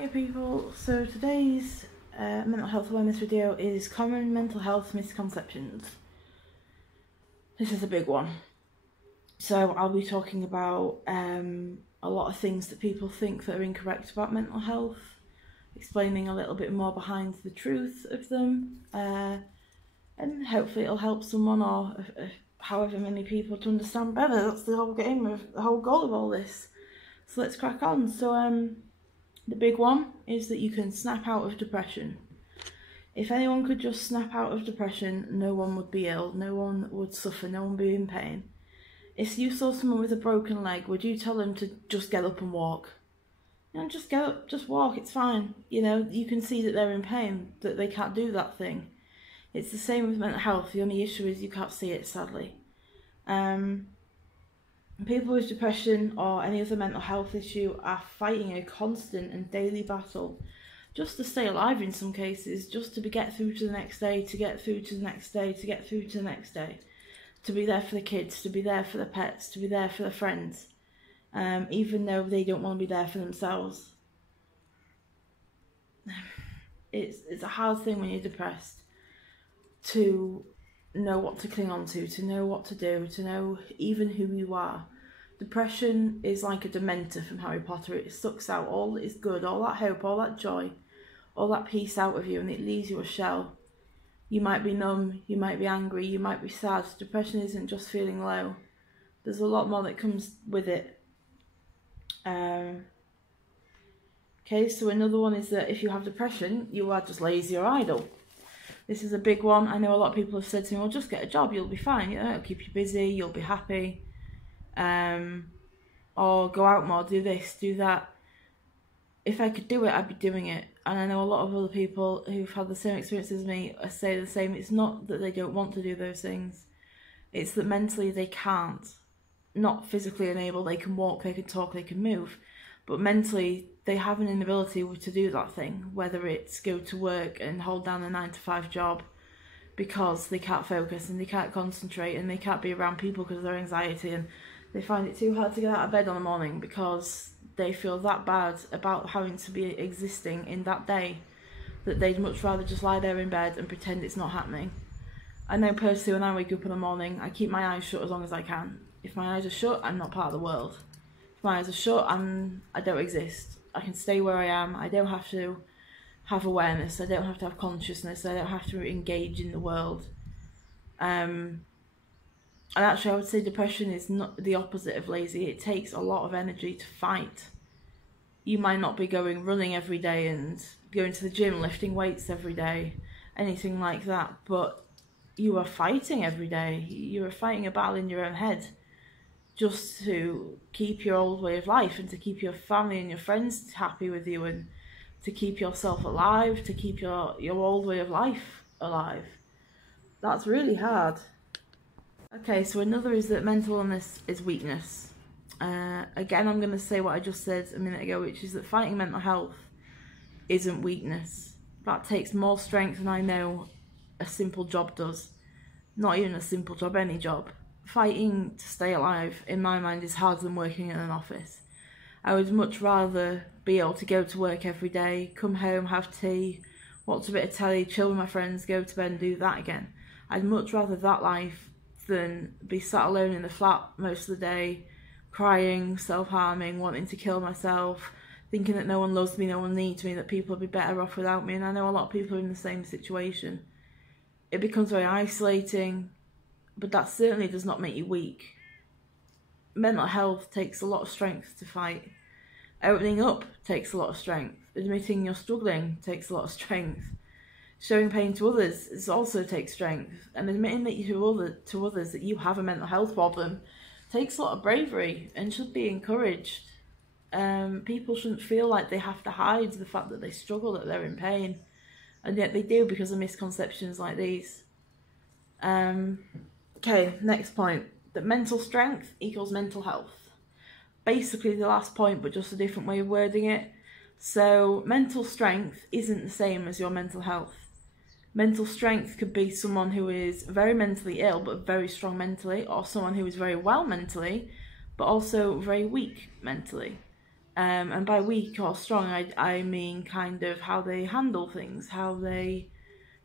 Hiya people, so today's mental health awareness video is common mental health misconceptions. This is a big one. So I'll be talking about a lot of things that people think that are incorrect about mental health, explaining a little bit more behind the truth of them, and hopefully it'll help someone or however many people to understand better. That's the whole game of the whole goal of all this. So let's crack on. So the big one is that you can snap out of depression. If anyone could just snap out of depression, no one would be ill, no one would suffer, no one would be in pain. If you saw someone with a broken leg, would you tell them to just get up and walk? You know, just get up, just walk, it's fine. You know, you can see that they're in pain, that they can't do that thing. It's the same with mental health. The only issue is you can't see it, sadly. People with depression or any other mental health issue are fighting a constant and daily battle just to stay alive in some cases, just to get through to the next day, to get through to the next day, to get through to the next day, to be there for the kids, to be there for the pets, to be there for the friends, even though they don't want to be there for themselves. It's a hard thing when you're depressed to know what to cling on to know what to do, to know even who you are. Depression is like a dementor from Harry Potter. It sucks out all that is good, all that hope, all that joy, all that peace out of you, and it leaves you a shell. You might be numb, you might be angry, you might be sad. Depression isn't just feeling low. There's a lot more that comes with it. Okay, so another one is that if you have depression, you are just lazy or idle. This is a big one. I know a lot of people have said to me, well, just get a job, you'll be fine. You know, it'll keep you busy, you'll be happy. Or go out more, do this, do that. If I could do it, I'd be doing it. And I know a lot of other people who've had the same experience as me say the same. It's not that they don't want to do those things. It's that mentally they can't. Not physically unable, they can walk, they can talk, they can move. But mentally, they have an inability to do that thing, whether it's go to work and hold down a 9-to-5 job because they can't focus and they can't concentrate and they can't be around people because of their anxiety, and they find it too hard to get out of bed in the morning because they feel that bad about having to be existing in that day that they'd much rather just lie there in bed and pretend it's not happening. I know personally when I wake up in the morning, I keep my eyes shut as long as I can. If my eyes are shut, I'm not part of the world. If my eyes are shut, I don't exist. I can stay where I am. I don't have to have awareness. I don't have to have consciousness. I don't have to engage in the world. And actually I would say depression is not the opposite of lazy. It takes a lot of energy to fight. You might not be going running every day and going to the gym, lifting weights every day, anything like that, but you are fighting every day. You are fighting a battle in your own head just to keep your old way of life and to keep your family and your friends happy with you and to keep yourself alive, to keep your old way of life alive. That's really hard. Okay, so another is that mental illness is weakness. Again, I'm going to say what I just said a minute ago, which is that fighting mental health isn't weakness. That takes more strength than I know a simple job does. Not even a simple job, any job. Fighting to stay alive, in my mind, is harder than working in an office. I would much rather be able to go to work every day, come home, have tea, watch a bit of telly, chill with my friends, go to bed and do that again. I'd much rather that life than be sat alone in the flat most of the day, crying, self-harming, wanting to kill myself, thinking that no one loves me, no one needs me, that people would be better off without me. And I know a lot of people are in the same situation. It becomes very isolating, but that certainly does not make you weak. Mental health takes a lot of strength to fight. Opening up takes a lot of strength. Admitting you're struggling takes a lot of strength. Showing pain to others also takes strength. And admitting that to others that you have a mental health problem takes a lot of bravery and should be encouraged. People shouldn't feel like they have to hide the fact that they struggle, that they're in pain. And yet they do because of misconceptions like these. Okay, next point. That mental strength equals mental health. Basically the last point, but just a different way of wording it. So mental strength isn't the same as your mental health. Mental strength could be someone who is very mentally ill but very strong mentally, or someone who is very well mentally but also very weak mentally. And by weak or strong, I mean kind of how they handle things, how they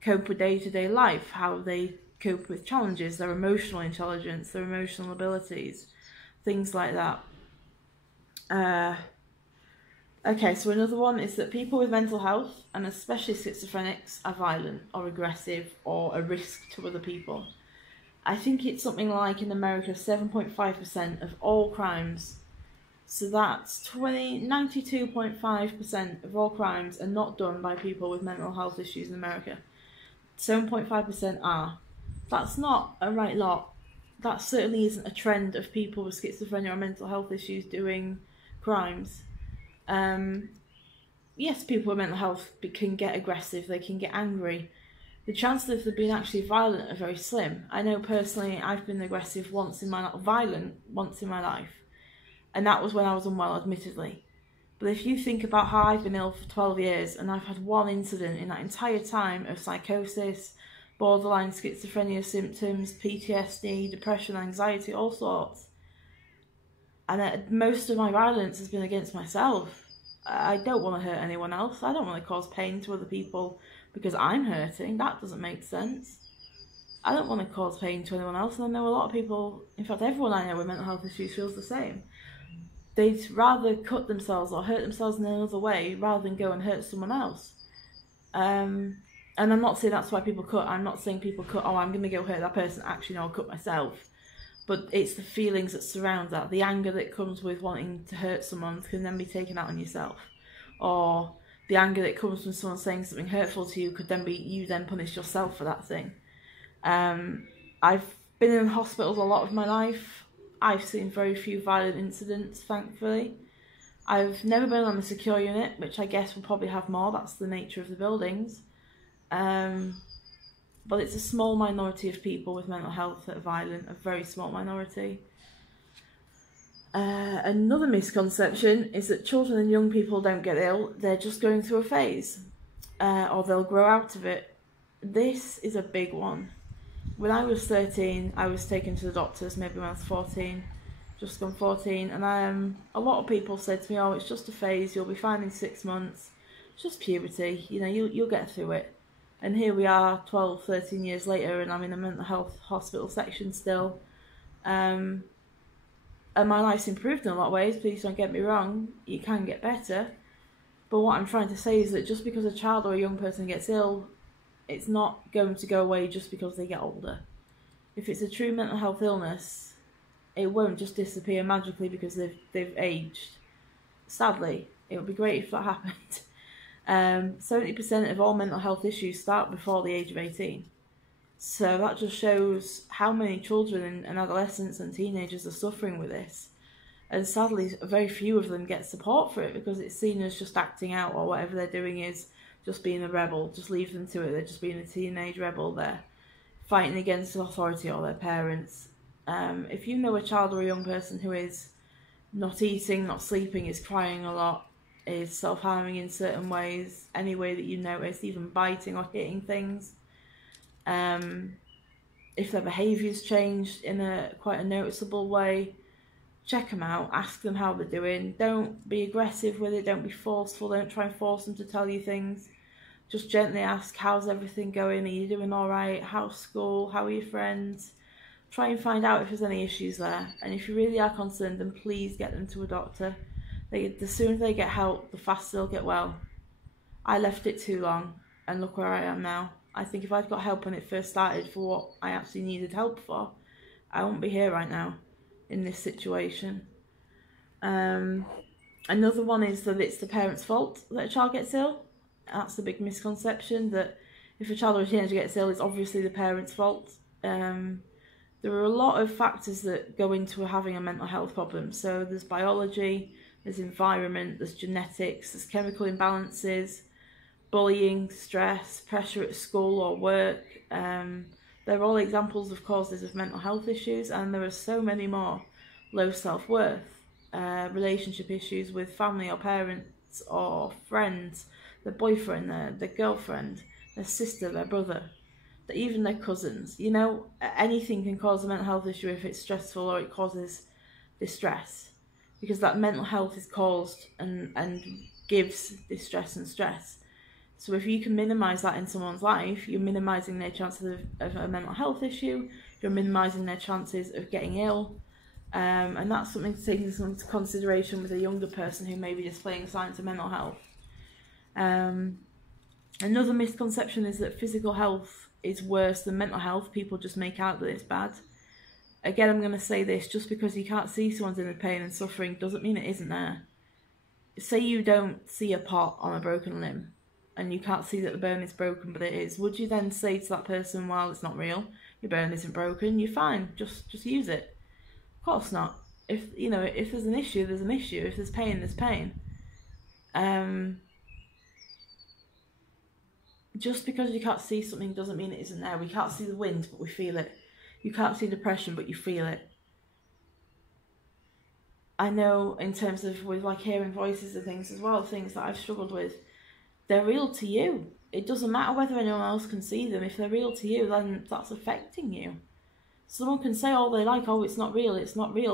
cope with day-to-day life, how they cope with challenges, their emotional intelligence, their emotional abilities, things like that. Okay, so another one is that people with mental health, and especially schizophrenics, are violent or aggressive or a risk to other people. I think it's something like in America 7.5% of all crimes. So that's 92.5% of all crimes are not done by people with mental health issues in America. 7.5% are. That's not a right lot. That certainly isn't a trend of people with schizophrenia or mental health issues doing crimes. Yes, people with mental health can get aggressive, they can get angry. The chances of them being actually violent are very slim. I know personally I've been aggressive violent once in my life. And that was when I was unwell, admittedly. But if you think about how I've been ill for 12 years and I've had one incident in that entire time of psychosis, borderline schizophrenia symptoms, PTSD, depression, anxiety, all sorts. And most of my violence has been against myself. I don't want to hurt anyone else. I don't want to cause pain to other people because I'm hurting. That doesn't make sense. I don't want to cause pain to anyone else. And I know a lot of people, in fact everyone I know with mental health issues feels the same. They'd rather cut themselves or hurt themselves in another way rather than go and hurt someone else. And I'm not saying that's why people cut. I'm not saying people cut, oh, I'm going to go hurt that person. Actually, no, I'll cut myself. But it's the feelings that surround that. The anger that comes with wanting to hurt someone can then be taken out on yourself. Or the anger that comes from someone saying something hurtful to you could then be, you then punish yourself for that thing. I've been in hospitals a lot of my life. I've seen very few violent incidents, thankfully. I've never been on a secure unit, which I guess will probably have more. That's the nature of the buildings. But it's a small minority of people with mental health that are violent, a very small minority. Another misconception is that children and young people don't get ill, they're just going through a phase, or they'll grow out of it. This is a big one. When I was 13, I was taken to the doctors, maybe when I was 14, just gone 14, and a lot of people said to me, oh, it's just a phase, you'll be fine in 6 months, it's just puberty, you know, you'll get through it. And here we are 12, 13 years later, and I'm in a mental health hospital section still. And my life's improved in a lot of ways, please don't get me wrong, you can get better. But what I'm trying to say is that just because a child or a young person gets ill, it's not going to go away just because they get older. If it's a true mental health illness, it won't just disappear magically because they've aged. Sadly, it would be great if that happened. 70% of all mental health issues start before the age of 18. So that just shows how many children and adolescents and teenagers are suffering with this. And sadly, very few of them get support for it because it's seen as just acting out, or whatever they're doing is just being a rebel. Just leave them to it. They're just being a teenage rebel. They're fighting against authority or their parents. If you know a child or a young person who is not eating, not sleeping, is crying a lot, is self-harming in certain ways, any way that you notice, even biting or hitting things, if their behaviour's changed in quite a noticeable way, check them out, ask them how they're doing. Don't be aggressive with it, don't be forceful, don't try and force them to tell you things. Just gently ask, how's everything going, are you doing alright, how's school, how are your friends? Try and find out if there's any issues there, and if you really are concerned, then please get them to a doctor. The sooner they get help, the faster they'll get well. I left it too long, and look where I am now. I think if I'd got help when it first started for what I actually needed help for, I wouldn't be here right now in this situation. Another one is that it's the parent's fault that a child gets ill. That's a big misconception, that if a child or a teenager gets ill, it's obviously the parent's fault. There are a lot of factors that go into having a mental health problem. So there's biology, there's environment, there's genetics, there's chemical imbalances, bullying, stress, pressure at school or work. They're all examples of causes of mental health issues, and there are so many more. Low self-worth, relationship issues with family or parents or friends, their boyfriend, their girlfriend, their sister, their brother, even their cousins. You know, anything can cause a mental health issue if it's stressful or it causes distress. because that mental health is caused and gives distress and stress. So if you can minimise that in someone's life, you're minimising their chances of a mental health issue, you're minimising their chances of getting ill, and that's something to take into consideration with a younger person who may be displaying signs of mental health. Another misconception is that physical health is worse than mental health. People just make out that it's bad. Again, I'm going to say this, just because you can't see someone's in pain and suffering doesn't mean it isn't there. Say you don't see a pot on a broken limb, and you can't see that the bone is broken, but it is. Would you then say to that person, well, it's not real, your bone isn't broken, you're fine, just use it? Of course not. If there's an issue, there's an issue. If there's pain, there's pain. Just because you can't see something doesn't mean it isn't there. We can't see the wind, but we feel it. You can't see depression, but you feel it. I know in terms of with like hearing voices and things as well, things that I've struggled with, they're real to you. It doesn't matter whether anyone else can see them. If they're real to you, then that's affecting you. Someone can say all they like, oh, it's not real,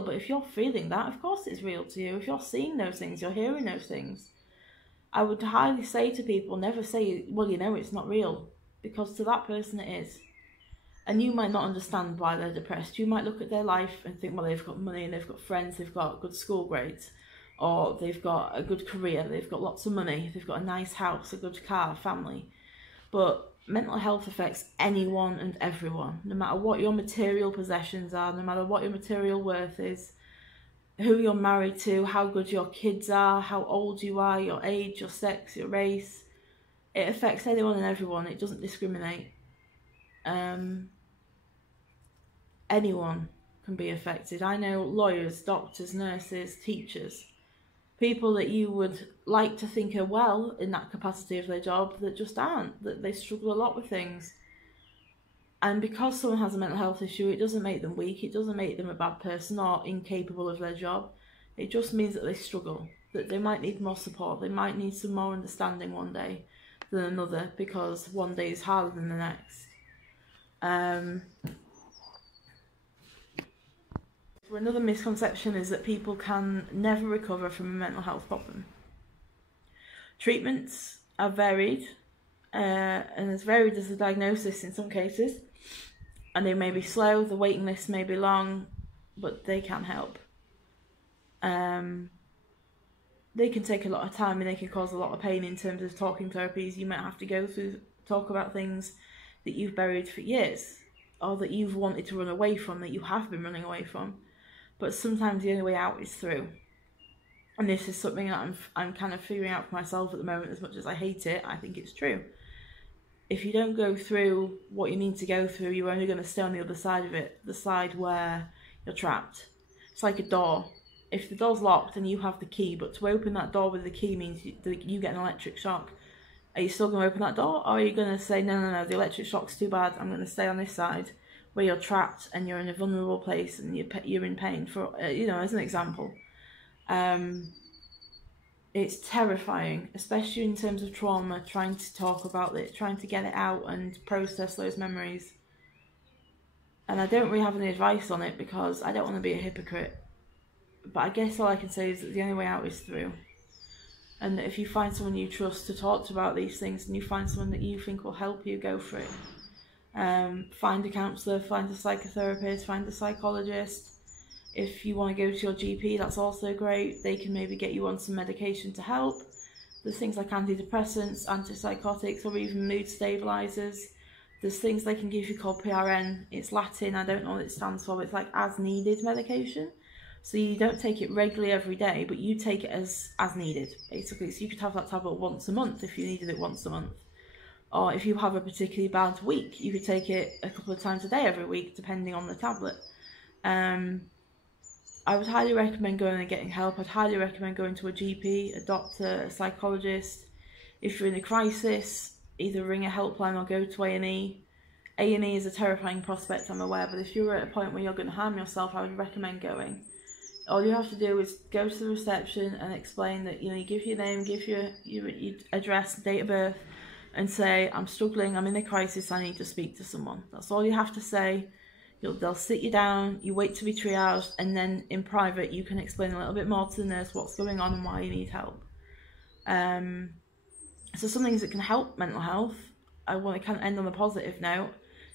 but if you're feeling that, of course it's real to you. If you're seeing those things, you're hearing those things. I would highly say to people, never say, well, it's not real, because to that person it is. And you might not understand why they're depressed. You might look at their life and think, well, they've got money and they've got friends, they've got good school grades, or they've got a good career, they've got lots of money, they've got a nice house, a good car, family. But mental health affects anyone and everyone, no matter what your material possessions are, no matter what your material worth is, who you're married to, how good your kids are, how old you are, your age, your sex, your race. It affects anyone and everyone. It doesn't discriminate. Anyone can be affected. I know lawyers, doctors, nurses, teachers, people that you would like to think are well in that capacity of their job that just aren't, that they struggle a lot with things. And because someone has a mental health issue, it doesn't make them weak, it doesn't make them a bad person or incapable of their job. It just means that they struggle, that they might need more support, they might need some more understanding one day than another, because one day is harder than the next. Another misconception is that people can never recover from a mental health problem. Treatments are varied, and as varied as the diagnosis in some cases, and they may be slow, the waiting list may be long, but they can help. They can take a lot of time and they can cause a lot of pain in terms of talking therapies. You might have to go through, talk about things that you've buried for years, or that you've wanted to run away from, that you have been running away from. But sometimes the only way out is through. And this is something that I'm kind of figuring out for myself at the moment. As much as I hate it, I think it's true. If you don't go through what you need to go through, you're only going to stay on the other side of it, the side where you're trapped. It's like a door. If the door's locked and you have the key, but to open that door with the key means you get an electric shock, are you still going to open that door? Or are you going to say, no, the electric shock's too bad, I'm going to stay on this side, where you're trapped and you're in a vulnerable place and you're in pain, for as an example. It's terrifying, especially in terms of trauma, trying to talk about it, trying to get it out and process those memories. And I don't really have any advice on it because I don't want to be a hypocrite. But I guess all I can say is that the only way out is through. And that if you find someone you trust to talk to about these things, and you find someone that you think will help you, go for it. Find a counsellor, find a psychotherapist, find a psychologist. If you want to go to your GP, that's also great. They can maybe get you on some medication to help. There's things like antidepressants, antipsychotics, or even mood stabilisers. There's things they can give you called PRN. It's Latin, I don't know what it stands for, but it's like as needed medication. So you don't take it regularly every day, but you take it as needed, basically. So you could have that tablet once a month if you needed it once a month. Or if you have a particularly bad week, you could take it a couple of times a day every week, depending on the tablet. I would highly recommend going and getting help. I'd highly recommend going to a GP, a doctor, a psychologist. If you're in a crisis, either ring a helpline or go to A&E. A&E is a terrifying prospect, I'm aware, but if you're at a point where you're going to harm yourself, I would recommend going. All you have to do is go to the reception and explain that, you give your name, give your address, date of birth, and say, I'm struggling, I'm in a crisis, I need to speak to someone. That's all you have to say. They'll sit you down, you wait to be triaged, and then in private you can explain a little bit more to the nurse what's going on and why you need help. So some things that can help mental health, I want to kind of end on a positive note,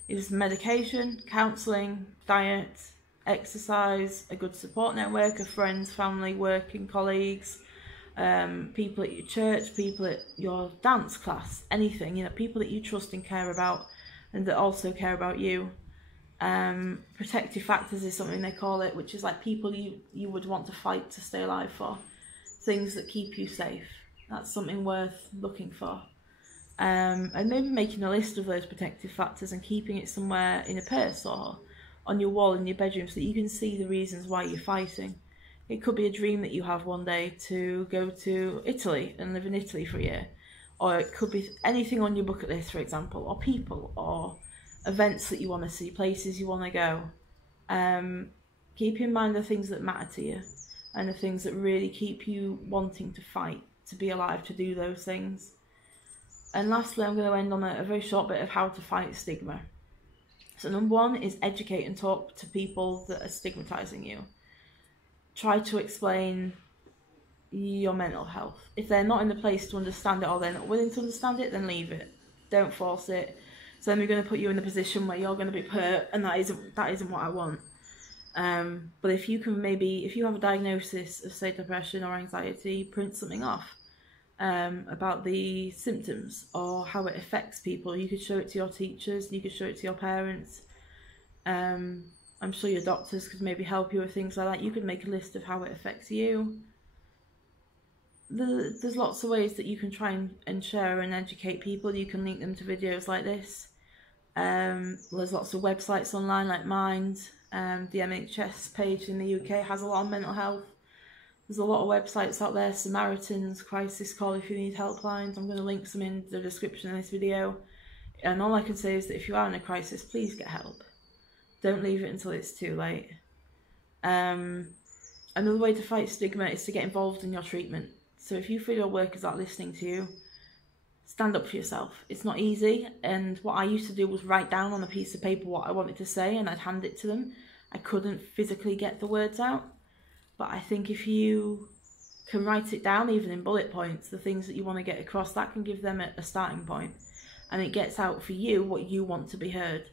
is medication, counselling, diet, exercise, a good support network of friends, family, working colleagues, people at your church, people at your dance class, anything, you know, people that you trust and care about and that also care about you. Protective factors is something they call it, which is like people you would want to fight to stay alive for, things that keep you safe. That's something worth looking for. And maybe making a list of those protective factors and keeping it somewhere in a purse or on your wall in your bedroom so that you can see the reasons why you're fighting. It could be a dream that you have one day to go to Italy and live in Italy for a year. Or it could be anything on your bucket list, for example, or people, or events that you want to see, places you want to go. Keep in mind the things that matter to you and the things that really keep you wanting to fight, to be alive, to do those things. And lastly, I'm going to end on a very short bit of how to fight stigma. So number one is educate and talk to people that are stigmatising you. Try to explain your mental health. If they're not in the place to understand it or they're not willing to understand it, then leave it. Don't force it. So then we're going to put you in a position where you're going to be hurt, and that isn't what I want. But if you have a diagnosis of, say, depression or anxiety, print something off about the symptoms or how it affects people. You could show it to your teachers, you could show it to your parents. I'm sure your doctors could maybe help you with things like that. You could make a list of how it affects you. There's lots of ways that you can try and share and educate people. You can link them to videos like this. There's lots of websites online like Mind. The NHS page in the UK has a lot on mental health. There's a lot of websites out there, Samaritans, Crisis Call if you need helplines. I'm going to link some in the description of this video. And all I can say is that if you are in a crisis, please get help. Don't leave it until it's too late. Another way to fight stigma is to get involved in your treatment. So if you feel your workers aren't listening to you, stand up for yourself. It's not easy, and what I used to do was write down on a piece of paper what I wanted to say and I'd hand it to them. I couldn't physically get the words out, but I think if you can write it down, even in bullet points, the things that you want to get across, that can give them a starting point, and it gets out for you what you want to be heard.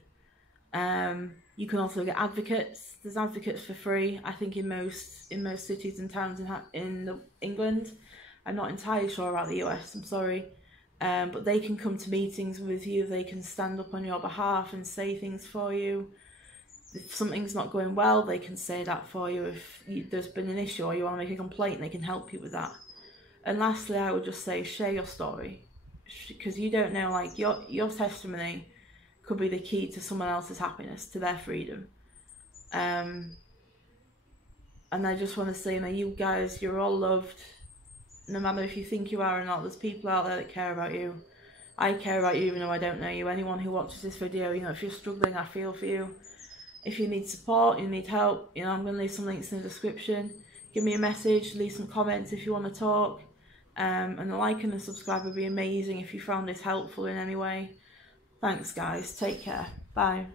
You can also get advocates. There's advocates for free, I think, in most cities and towns in England. I'm not entirely sure about the US, I'm sorry. But they can come to meetings with you, they can stand up on your behalf and say things for you. If something's not going well, they can say that for you. If there's been an issue or you want to make a complaint, they can help you with that. And lastly, I would just say, share your story. Because you don't know, like, your testimony could be the key to someone else's happiness, to their freedom. And I just want to say, you know, you guys, you're all loved. No matter if you think you are or not, there's people out there that care about you. I care about you even though I don't know you. Anyone who watches this video, you know, if you're struggling, I feel for you. If you need support, you need help, you know, I'm going to leave some links in the description. Give me a message, leave some comments if you want to talk. And a like and a subscribe would be amazing if you found this helpful in any way. Thanks guys, take care, bye.